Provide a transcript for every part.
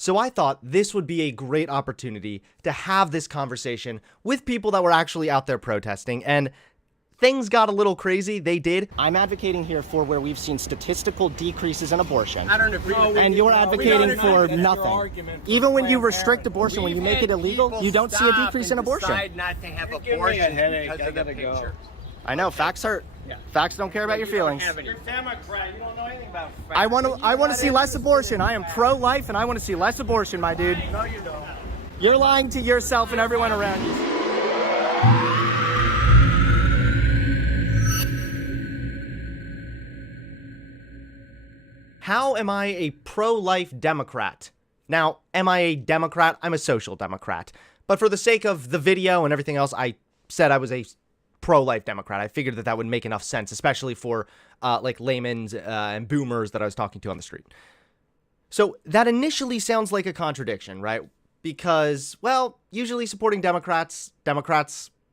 So I thought this would be a great opportunity to have this conversation with people that were actually out there protesting, and things got a little crazy. They did. I'm advocating here for where we've seen statistical decreases in abortion. I don't agree with that. And you're advocating for nothing. Even when you restrict abortion, when you make it illegal, you don't see a decrease in abortion. Decide not to have abortion because of the pictures. I know, facts hurt. Yeah. Facts don't care about your feelings. You're a Democrat. You don't know anything about facts. I want to see less abortion. I am pro-life and I want to see less abortion, my dude. No, you don't. You're lying to yourself and everyone around you. How am I a pro-life Democrat? Now, am I a Democrat? I'm a social Democrat. But for the sake of the video and everything else, I said I was a pro-life Democrat. I figured that would make enough sense, especially for like laymen's and boomers that I was talking to on the street. So that initially sounds like a contradiction, right? Because, well, usually supporting Democrats,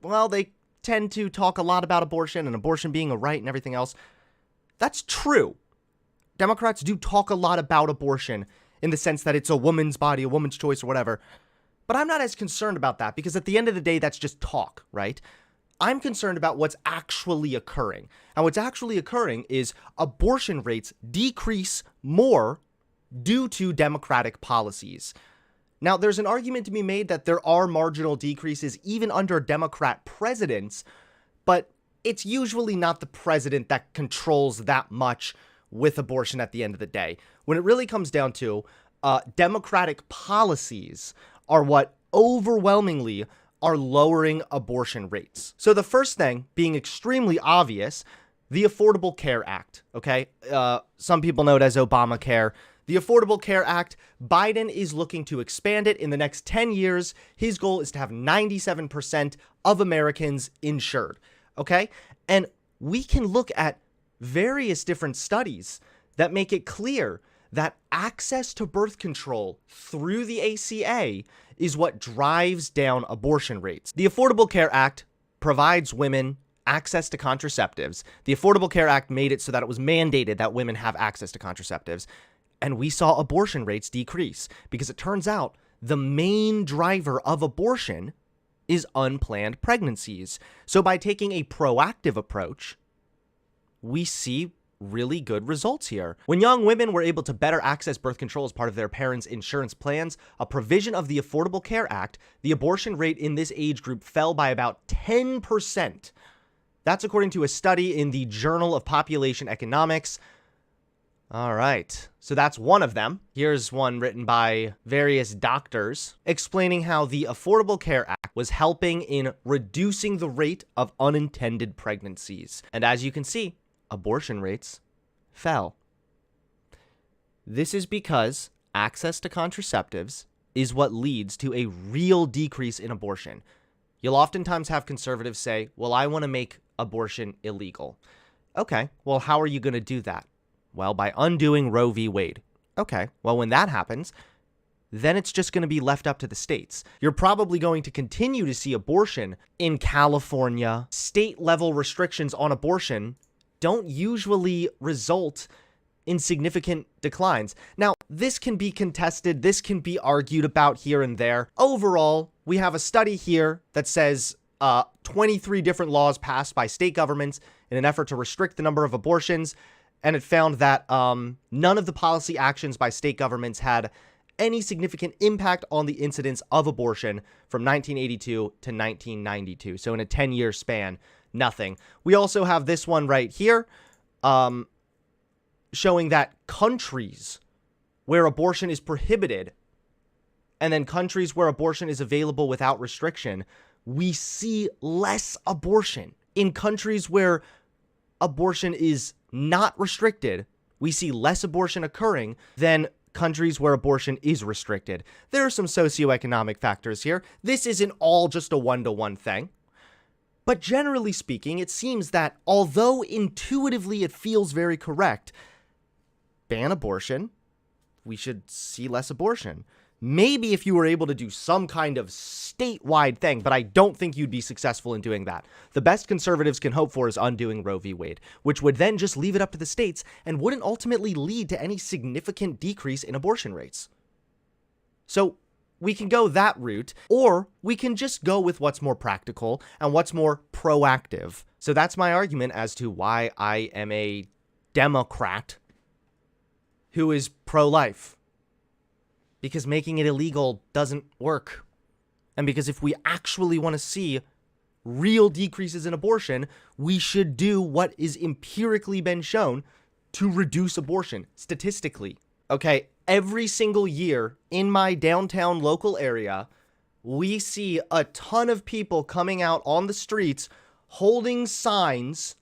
well, they tend to talk a lot about abortion and abortion being a right and everything else. That's true. Democrats do talk a lot about abortion in the sense that it's a woman's body, a woman's choice or whatever. But I'm not as concerned about that because at the end of the day, that's just talk, right? I'm concerned about what's actually occurring. And what's actually occurring is abortion rates decrease more due to Democratic policies. Now, there's an argument to be made that there are marginal decreases even under Democrat presidents, but it's usually not the president that controls that much with abortion at the end of the day. When it really comes down to Democratic policies are what overwhelmingly are lowering abortion rates. So the first thing being extremely obvious, the Affordable Care Act, okay? Some people know it as Obamacare. The Affordable Care Act, Biden is looking to expand it in the next 10 years. His goal is to have 97% of Americans insured, okay? And we can look at various different studies that make it clear that access to birth control through the ACA is what drives down abortion rates. The Affordable Care Act provides women access to contraceptives. The Affordable Care Act made it so that it was mandated that women have access to contraceptives. And we saw abortion rates decrease because it turns out the main driver of abortion is unplanned pregnancies. So by taking a proactive approach, we see really good results here. When young women were able to better access birth control as part of their parents' insurance plans, a provision of the Affordable Care Act, the abortion rate in this age group fell by about 10%. That's according to a study in the Journal of Population Economics. All right, so that's one of them. Here's one written by various doctors explaining how the Affordable Care Act was helping in reducing the rate of unintended pregnancies. And as you can see, abortion rates fell. This is because access to contraceptives is what leads to a real decrease in abortion. You'll oftentimes have conservatives say, well, I want to make abortion illegal. Okay, well, how are you going to do that? Well, by undoing Roe v. Wade. Okay, well, when that happens, then it's just going to be left up to the states. You're probably going to continue to see abortion in California. State-level restrictions on abortion don't usually result in significant declines. Now, this can be contested, this can be argued about here and there. Overall, we have a study here that says 23 different laws passed by state governments in an effort to restrict the number of abortions, and it found that none of the policy actions by state governments had any significant impact on the incidence of abortion from 1982 to 1992. So in a 10-year span, nothing. We also have this one right here, showing that countries where abortion is prohibited and then countries where abortion is available without restriction, we see less abortion. In countries where abortion is not restricted, we see less abortion occurring than countries where abortion is restricted. There are some socioeconomic factors here. This isn't all just a one-to-one thing. But generally speaking, it seems that although intuitively it feels very correct, ban abortion, we should see less abortion. Maybe if you were able to do some kind of statewide thing, but I don't think you'd be successful in doing that. The best conservatives can hope for is undoing Roe v. Wade, which would then just leave it up to the states and wouldn't ultimately lead to any significant decrease in abortion rates. So we can go that route, or we can just go with what's more practical and what's more proactive. So that's my argument as to why I am a Democrat who is pro-life. Because making it illegal doesn't work. And because if we actually want to see real decreases in abortion, we should do what is empirically been shown to reduce abortion statistically. Okay, every single year in my downtown local area, we see a ton of people coming out on the streets holding signs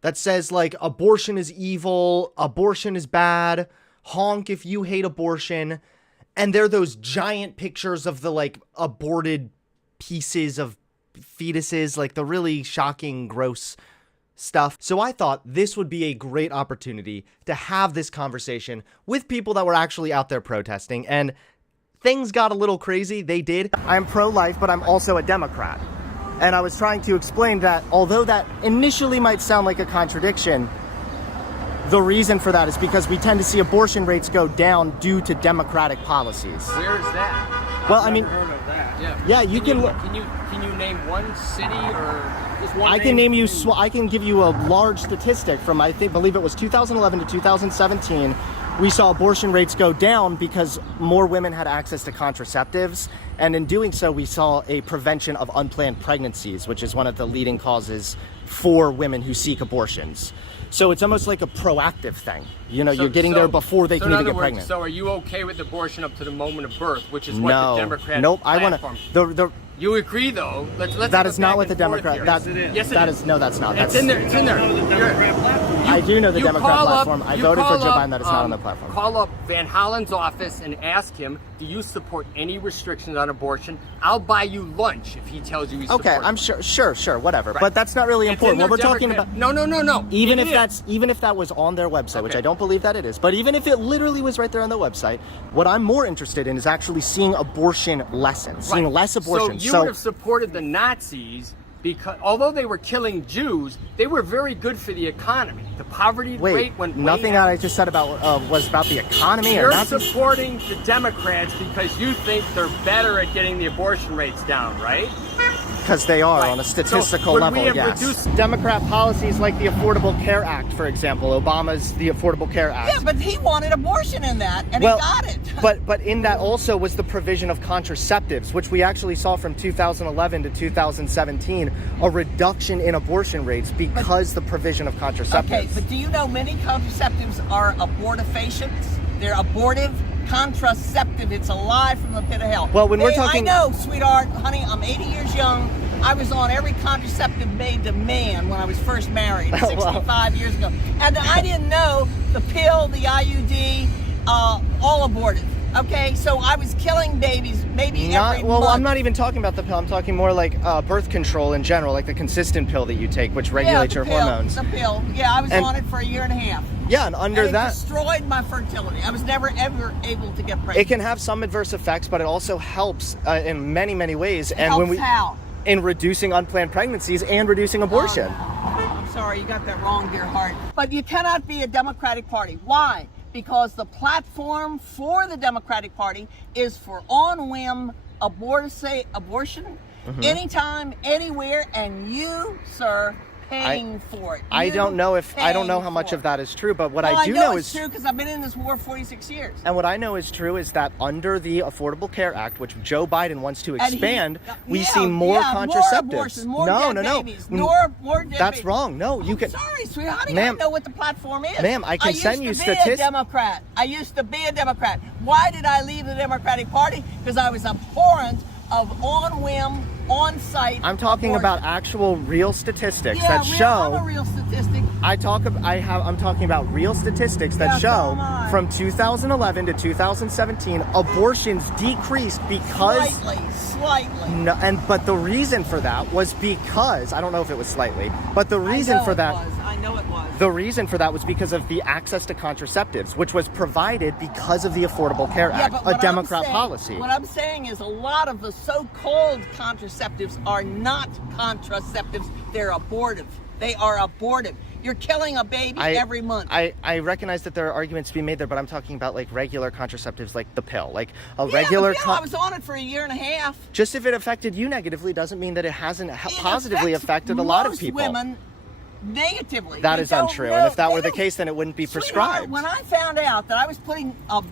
that says like abortion is evil, abortion is bad, honk if you hate abortion. And they're those giant pictures of the like aborted pieces of fetuses, like the really shocking, gross stuff. So I thought this would be a great opportunity to have this conversation with people that were actually out there protesting. And things got a little crazy. They did. I'm pro-life, but I'm also a Democrat. And I was trying to explain that although that initially might sound like a contradiction, the reason for that is because we tend to see abortion rates go down due to Democratic policies. Where is that? Well, I mean, Heard of that. yeah, you can look. Can you name one city or just one? I can name you. I can give you a large statistic from believe it was 2011 to 2017. We saw abortion rates go down because more women had access to contraceptives, and in doing so, we saw a prevention of unplanned pregnancies, which is one of the leading causes for women who seek abortions. So it's almost like a proactive thing. You know, you're getting there before they can even get pregnant. So are you okay with abortion up to the moment of birth, which is what the Democrat Nope. platform? I want to. You agree, though? Let's that is not what the Democrat. Yes, it is. That is no, that's not. It's in there. It's in there. I do know the Democrat platform. I voted for Joe Biden. That is not on the platform. Call up Van Hollen's office and ask him, do you support any restrictions on abortion? I'll buy you lunch if he tells you he supports Okay, I'm sure, whatever. Right. But that's not really important. What we're talking about. No. Even if that was on their website, which I don't believe that it is, but even if it literally was right there on the website, what I'm more interested in is actually seeing abortion lessen, seeing less abortion. So you would have supported the Nazis because although they were killing Jews, they were very good for the economy. The poverty rate went way nothing down. that I just said was about the economy. You're or Nazis? supporting the Democrats because you think they're better at getting the abortion rates down, right? Because they are on a statistical level, yes. Democrat policies like the Affordable Care Act, for example, Obama's the Affordable Care Act. Yeah, but he wanted abortion in that, and he got it. But in that also was the provision of contraceptives, which we actually saw from 2011 to 2017, a reduction in abortion rates because the provision of contraceptives. Okay, but do you know many contraceptives are abortifacients? They're abortive. Contraceptive, it's a lie from the pit of hell. Well, when we're talking... I know, sweetheart, honey, I'm 80 years young. I was on every contraceptive made to man when I was first married 65 years ago. And I didn't know the pill, the IUD, all abortive. Okay, so I was killing babies every month. I'm not even talking about the pill. I'm talking more like birth control in general, like the consistent pill that you take, which regulates your hormones. The pill. Yeah, I was on it for a year and a half. Yeah, and it destroyed my fertility. I was never, ever able to get pregnant. It can have some adverse effects, but it also helps in many, many ways. How? In reducing unplanned pregnancies and reducing abortion. I'm sorry, you got that wrong, dear heart. But you cannot be a Democratic Party. Why? Because the platform for the Democratic Party is for on-whim abortion anytime, anywhere, and you, sir, paying for it. I don't know how much of that is true, but what I do know know is true because I've been in this war 46 years. And what I know is true is that under the Affordable Care Act, which Joe Biden wants to expand, we see more contraceptives. More dead babies, more dead That's babies. wrong. No, you can. Sorry, sweetheart. How do you know what the platform is? Ma'am, I can send you statistics. I used to be a Democrat. Why did I leave the Democratic Party? Because I was abhorrent of on-whim, on-site. I'm talking about actual real statistics that show. I'm a real statistic. I'm talking about real statistics that show from 2011 to 2017 abortions decreased because slightly. No, but the reason for that was because I don't know if it was slightly, but the reason for that I know it was. The reason for that was because of the access to contraceptives, which was provided because of the Affordable Care Act, a Democrat policy. What I'm saying is a lot of the so-called contraceptives are not contraceptives. They're abortive. They are abortive. You're killing a baby every month. I recognize that there are arguments to be made there, but I'm talking about like regular contraceptives, like the pill, like a regular. I was on it for a year and a half. Just if it affected you negatively doesn't mean that it hasn't positively affected a lot of people. Women negatively. That is untrue, and if that were the case, then it wouldn't be prescribed. When I found out that I was putting a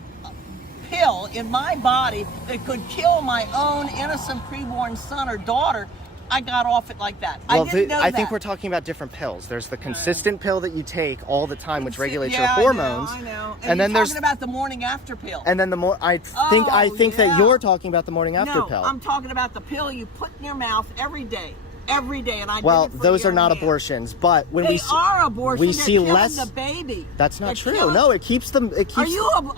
pill in my body that could kill my own innocent preborn son or daughter, I got off it like that. Well, I didn't know I that. think we're talking about different pills. There's the consistent pill that you take all the time, which regulates your Yeah, hormones. I know. And then you're there's talking about the morning after pill. and then the more I think that you're talking about the morning after no, pill. I'm talking about the pill you put in your mouth every day. Every day, and I Well, did it for those a are year not and a half. abortions, but when They are abortions. we They're see killing less. the baby. That's not They're true. killing- No, it keeps them. It keeps.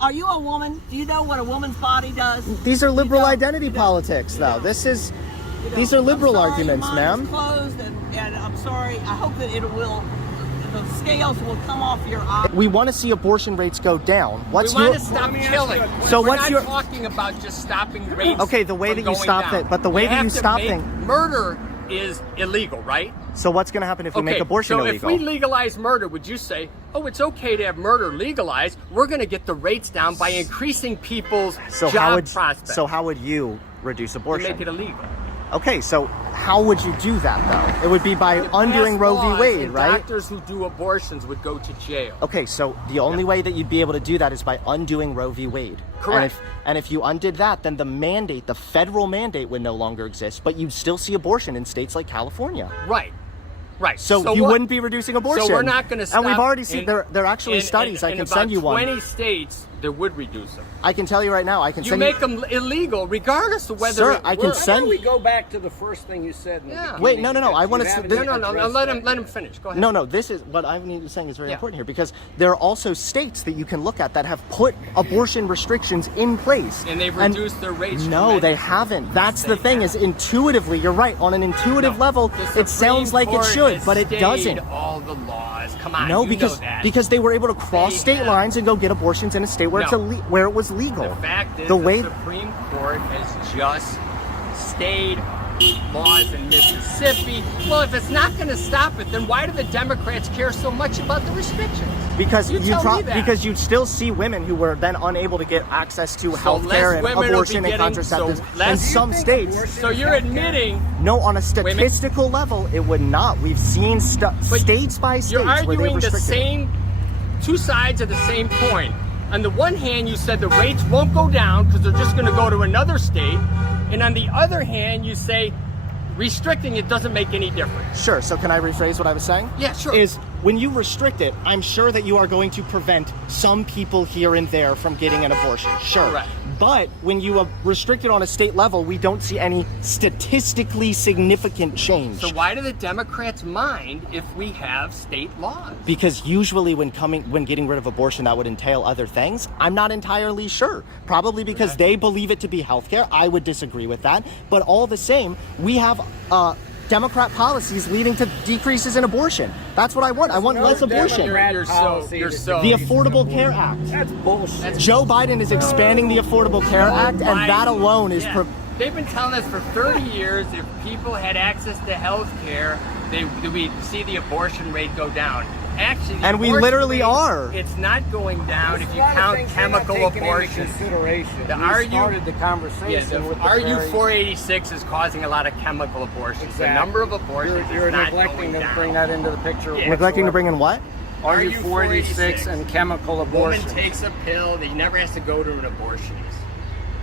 Are you a woman? Do you know what a woman's body does? These are liberal don't. identity You don't. politics, You though. don't. This is. You know, These are liberal I'm sorry, arguments, your ma'am. mind's closed, and I'm sorry. I hope that the scales will come off your eyes. We want to see abortion rates go down. What's we your? want to stop killing. So We're what's not your- talking about just stopping rates. Okay, the way from that you going stop down. it, but the way We that have you to stop make things- murder is illegal, right? So what's going to happen if we make abortion so illegal? if we legalize murder, would you say, oh, it's okay to have murder legalized? We're going to get the rates down by increasing people's job prospects. So how would you reduce to abortion? make it illegal. Okay, so how would you do that though? It would be by undoing Pass Roe v. laws Wade, and right? Doctors who do abortions would go to jail. Okay, so the only way that you'd be able to do that is by undoing Roe v. Wade. Correct. And if you undid that, then the federal mandate would no longer exist, but you'd still see abortion in states like California. Right. Right. So you what? wouldn't be reducing abortion. So we're not going to stop. And we've already seen there are actually studies. I can send you one. In about 20 states, they would reduce them. I can tell you right now. I can You send make them illegal regardless of whether Sir, it I can works. send- Why don't we go back to the first thing you said in the beginning? Wait, no. I You want to. haven't No, addressed let that. him finish. Go ahead. No. This is what I'm saying is very Yeah. important here because there are also states that you can look at that have put abortion restrictions in place, And they've reduced their rates. No, they tremendously. haven't. That's They the thing. have. Is intuitively, you're right. On an intuitive level, The it sounds Supreme like it Court should, has but it stayed doesn't. all the laws. Come on. No, you because know that. they were able to cross They state have. lines and go get abortions in a state where No. where it was legal. The fact is, the way the Supreme Court has just stayed laws in Mississippi. Well, if it's not going to stop it, then why do the Democrats care so much about the restrictions? because You tell me that. because you'd still see women who were then unable to get access to So health less care and women will be abortion and getting- contraceptives so in less- some Do you think states. abortion So is you're healthcare? admitting No, on a minute. statistical level, it would not. We've seen But states by states you're where they've arguing the restricted it. same two sides of the same coin. On the one hand, you said the rates won't go down because they're just going to go to another state, and on the other hand, you say restricting it doesn't make any difference. Sure. So can I rephrase what I was saying? Yeah, sure. Is when you restrict it, I'm sure that you are going to prevent some people here and there from getting an abortion. Sure. Correct. But when you restrict it on a state level, we don't see any statistically significant change. So why do the Democrats mind if we have state laws? Because usually when getting rid of abortion, that would entail other things. I'm not entirely sure. Probably because they believe it to be healthcare. I would disagree with that. But all the same, we have Democrat policies leading to decreases in abortion. That's what I want. I want less abortion. You're so. The Affordable Care Act. That's bullshit. Joe Biden is expanding the Affordable Care Act, and that alone is. Yeah. They've been telling us for 30 years if people had access to health care, we'd see the abortion rate go down. Actually, the And we abortion literally rate, are. It's not going down if you There's a lot of count things they're not chemical taking into abortions. consideration. The We started the conversation with the RU very- 486 is causing a lot of chemical abortions. Exactly. The number of abortions You're is not neglecting going to down. bring that into the picture. Yeah. Neglecting to bring in what? RU 486 and chemical Woman abortion. takes a pill that he never has to go to an abortionist.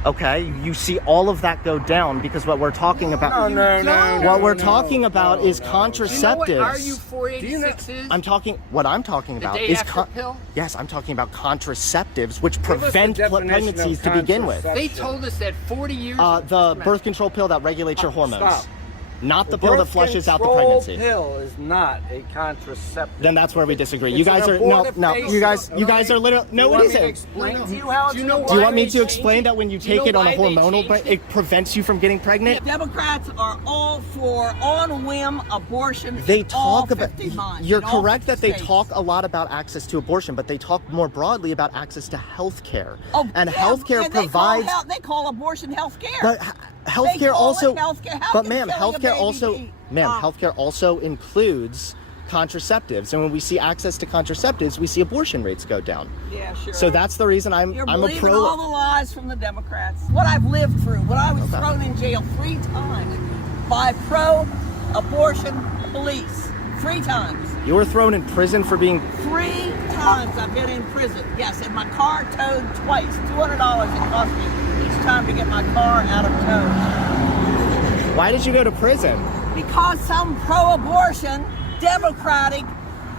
Okay, you see all of that go down because what we're talking about. No. What we're talking about is Do you know what contraceptives. RU 486 is? I'm talking. What I'm talking about day is after pill? Yes, I'm talking about contraceptives, which Give us the prevent definition pregnancies of to begin with. contraception. They told us that 40 years The birth control pill that regulates your hormones, Stop. not the pill that flushes out the pregnancy. Pill is not a contraceptive. Then that's where we disagree. It's You guys an are no. abortifacient. You guys are literally no. You It want me to isn't. explain to you how it's Do you know an Do you why want me they to changed explain it? that when you Do you take know it on a why they hormonal, changed but it prevents you from getting pregnant? Democrats are all for on whim abortion. They in all talk about. 50 months, You're in all correct 50 that they states. talk a lot about access to abortion, but they talk more broadly about access to health care. Oh, and yeah, health care and provides. They call abortion health care. But healthcare call also. it healthcare. How But can ma'am, killing a healthcare baby also. be- Ma'am, healthcare also includes contraceptives, and when we see access to contraceptives, we see abortion rates go down. Yeah, sure. So that's the reason I'm You're a believing pro. all the lies from the Democrats. What I've lived through, when I was thrown in jail 3 times by pro-abortion police. 3 times. You were thrown in prison for being. 3 times I've been in prison. Yes, and my car towed twice. $200 it cost me each time to get my car out of tow. Why did you go to prison? Because some pro-abortion Democratic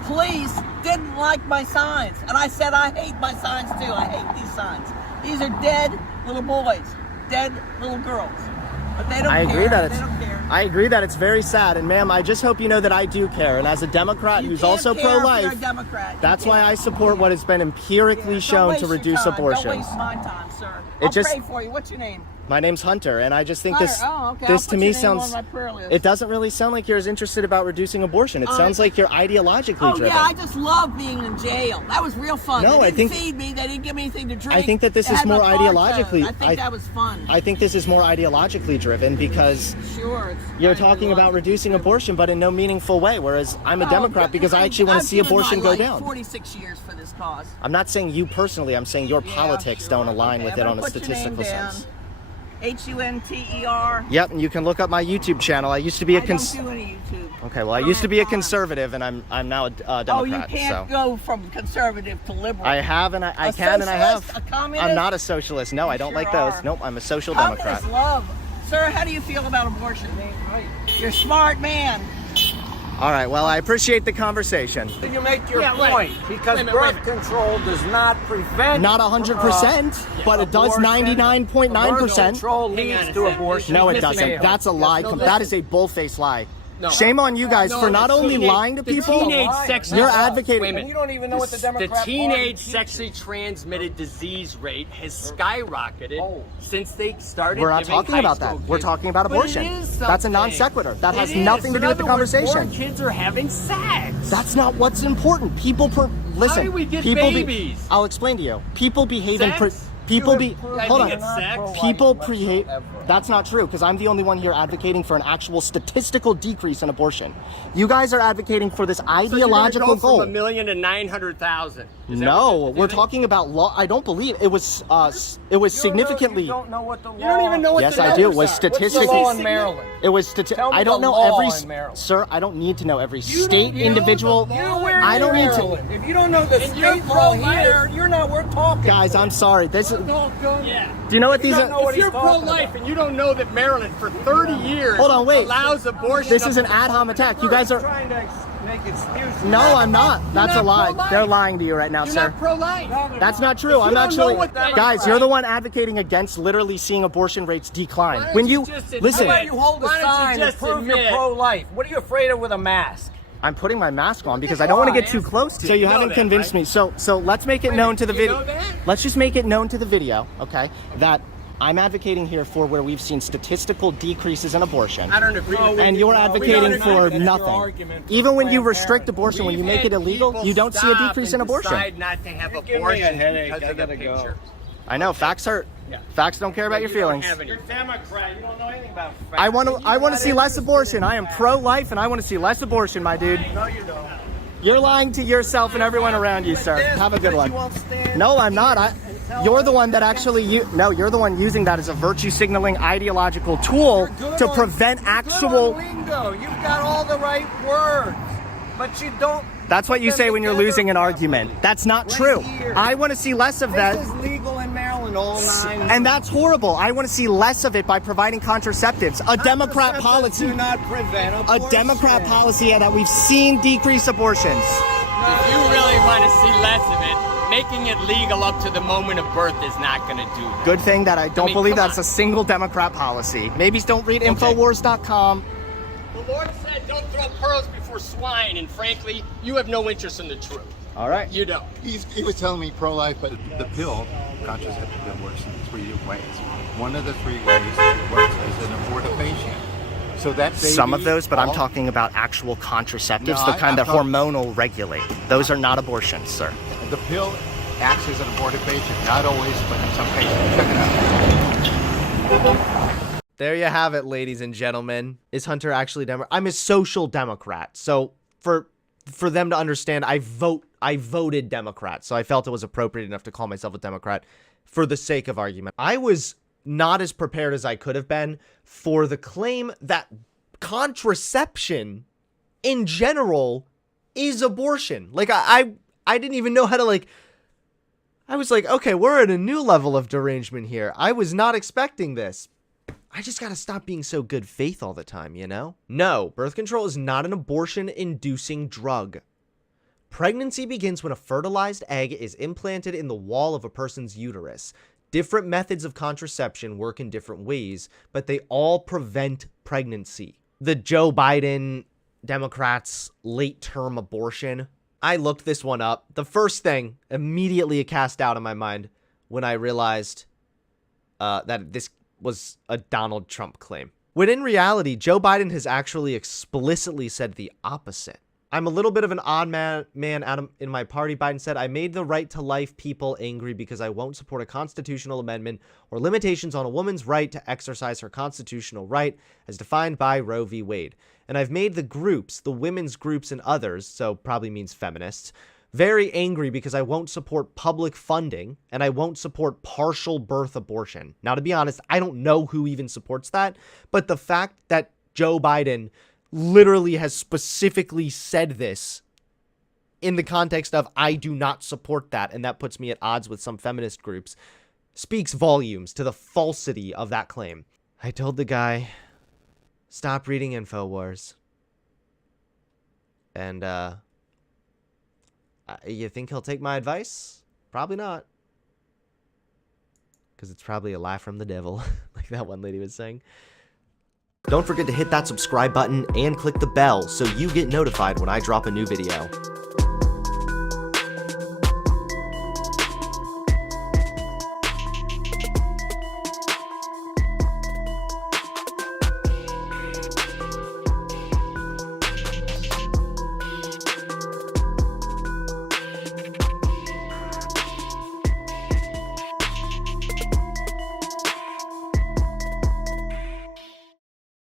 police didn't like my signs. And I said, I hate my signs too. I hate these signs. These are dead little boys, dead little girls. But they don't care. They don't care. I agree that it's very sad, and ma'am, I just hope you know that I do care. And as a Democrat who's also pro-life, that's why I support what has been empirically shown to reduce abortions. Don't waste my time, sir. It I'll just- pray for you. What's your name? My name's Hunter, and I just think Hunter. this Oh, okay. this I'll to put me your name sounds. on my prayer list. It doesn't really sound like you're as interested about reducing abortion. It sounds like you're ideologically Oh driven. yeah, I just love being in jail. That was real fun. No, They I didn't think- feed me. They didn't give me anything to drink. I think that this They is had my more car ideologically. towed. I think that was fun. I think this is more ideologically driven because Sure. It's you're very talking about ideologically reducing driven. abortion, but in no meaningful way. Whereas I'm a Democrat because I actually want to I've see given abortion my go life down. 46 years for this cause. I'm not saying you personally. I'm saying your Yeah, politics sure. don't align Okay, with I'm it gonna on a put your name statistical down. sense. Hunter. Yep, and you can look up my YouTube channel. I used to be a I don't do any YouTube. Okay, well, I don't used to have be a time. conservative, and I'm now a Democrat. Oh, you can't so. go from conservative to liberal. I have, and I A can, and I have. socialist, a communist? I'm not a socialist. No, I don't sure like those. are. Nope, I'm a social Democrat. Communists love. Sir, how do you feel about abortion? You're a smart man. All right, well, I appreciate the conversation. You make your Yeah, point wait. because Wait a minute, birth wait a minute. control does not prevent Not 100%, but it does abortion. 99.9%. Birth control Hang leads on a to second. abortion. No, it Missing doesn't. it. That's a lie. No, That is a bull-faced lie. No. Shame on you guys No, for not the only teenage- lying to the people. teenage sex- You're Wait a advocating. minute. And you don't even know what the Democrat The Party teenage teaches. sexually transmitted disease rate has skyrocketed Oh. since they started. We're not giving talking high about school that. We're kids- talking about But abortion. it is That's a non something. sequitur. That has It is. nothing to do In with the other words, conversation. more kids are having sex. That's not what's important. People listen. do we get people babies? I'll explain to you. People behave in Sex? people You be have proven I hold think on. it's sex. pro-life People behave. whatsoever. That's not true because I'm the only one here advocating for an actual statistical decrease in abortion. You guys are advocating for this So you're gonna ideological go goal. from 1 million to 900,000. Is that No, what we're you're doing? talking about law. I don't believe it was. It was significantly. You don't know what the law. You don't even know what Yes, the I do. It numbers was are. statistically. What's the law in Maryland? It was Tell me I don't the know law every in Maryland. sir. I don't need to know every You don't state know individual. the law. You're where I don't need to. Maryland. If you don't know the And you're state law pro-life? here, you're not worth talking. Guys, to. I'm sorry. This is. Yeah. Do you know what these don't know are? what If he's you're talking pro-life about. and you don't know that Maryland for 30 years Hold on, wait. allows abortion. This up is an to ad hom attack. You guys are. trying to make excuses. No, I'm not. That's a not lie. pro-life. They're lying to you right now, You're sir. not pro-life. That's not true. If I'm you don't know actually. what that- Guys, you're the one advocating against literally seeing abortion rates decline. Why don't When you you just admit listen, How about you hold a Why don't you sign and just prove admit- you're pro-life? What are you afraid of with a mask? I'm putting my mask on because I don't want to get too close to you. So you You know haven't that, convinced right? me. So let's make it known to the you video. know that? Let's just make it known to the video, okay? That I'm advocating here for where we've seen statistical decreases in abortion. I don't agree with that. And you're We advocating don't agree. for That's your nothing. argument for Even when you Planned restrict Parenthood. abortion, when you We've make it had illegal, people you don't see a stop decrease in and abortion. decide not to have You're giving me abortion a headache. because I of the gotta go. pictures. I know, facts hurt. Yeah. Facts don't care about your You don't feelings. have any. You're Democrat. You don't know anything about facts. I want to see less abortion. I am pro-life and I want to see less abortion, my dude. No, you don't. You're lying to yourself and everyone around you, sir. Have a good Because one. you won't stand No, I'm not. tell You're the us one that actually you're the one using that as a virtue signaling ideological tool Good to on- prevent good actual. on lingo. You've got all the right words, but you don't. That's what you put them say when you're together losing an properly. argument. That's not Right true. here. I want to see less of that. This is legal in Maryland, all 9. And that's horrible. I want to see less of it by providing contraceptives. A Democrat Contraceptives policy. do not prevent A abortion. Democrat policy that we've seen decrease abortions. If you really want to see less of it, making it legal up to the moment of birth is not going to do that. Good thing that I don't mean, believe come that's on. a single Democrat policy. Maybe don't read Infowars.com. The Lord said, don't throw pearls before swine, and frankly, you have no interest in the truth. All right. You don't. He was telling me pro-life, but the pill, contraceptive pill, works in 3 ways. One of the 3 ways it works is an abortifacient. So that baby, Some of those, but I'm all- talking about actual contraceptives, No, the kind I'm that talking- hormonal regulate. Those are not abortions, sir. The pill acts as an abortifacient, not always, but in some cases. Check it out. There you have it, ladies and gentlemen. Is Hunter actually Democrat? I'm a social Democrat. So for for them to understand I voted Democrat, so I felt it was appropriate enough to call myself a Democrat for the sake of argument. I was not as prepared as I could have been for the claim that contraception in general is abortion. Like, I didn't even know how to, like, I was like, okay, we're at a new level of derangement here. I was not expecting this. I just gotta stop being so good faith all the time, you know? No, birth control is not an abortion-inducing drug. Pregnancy begins when a fertilized egg is implanted in the wall of a person's uterus. Different methods of contraception work in different ways, but they all prevent pregnancy. The Joe Biden Democrats' late-term abortion. I looked this one up. The first thing immediately it cast out in my mind when I realized that this was a Donald Trump claim. When in reality, Joe Biden has actually explicitly said the opposite. I'm a little bit of an odd man in my party, Biden said. I made the right to life people angry because I won't support a constitutional amendment or limitations on a woman's right to exercise her constitutional right as defined by Roe v. Wade. And I've made the groups, the women's groups and others, so probably means feminists, very angry because I won't support public funding and I won't support partial birth abortion. Now, to be honest, I don't know who even supports that, but the fact that Joe Biden literally has specifically said this in the context of I do not support that, and that puts me at odds with some feminist groups, speaks volumes to the falsity of that claim. I told the guy, stop reading InfoWars. And, you think he'll take my advice? Probably not. Because it's probably a lie from the devil, like that one lady was saying. Don't forget to hit that subscribe button and click the bell so you get notified when I drop a new video.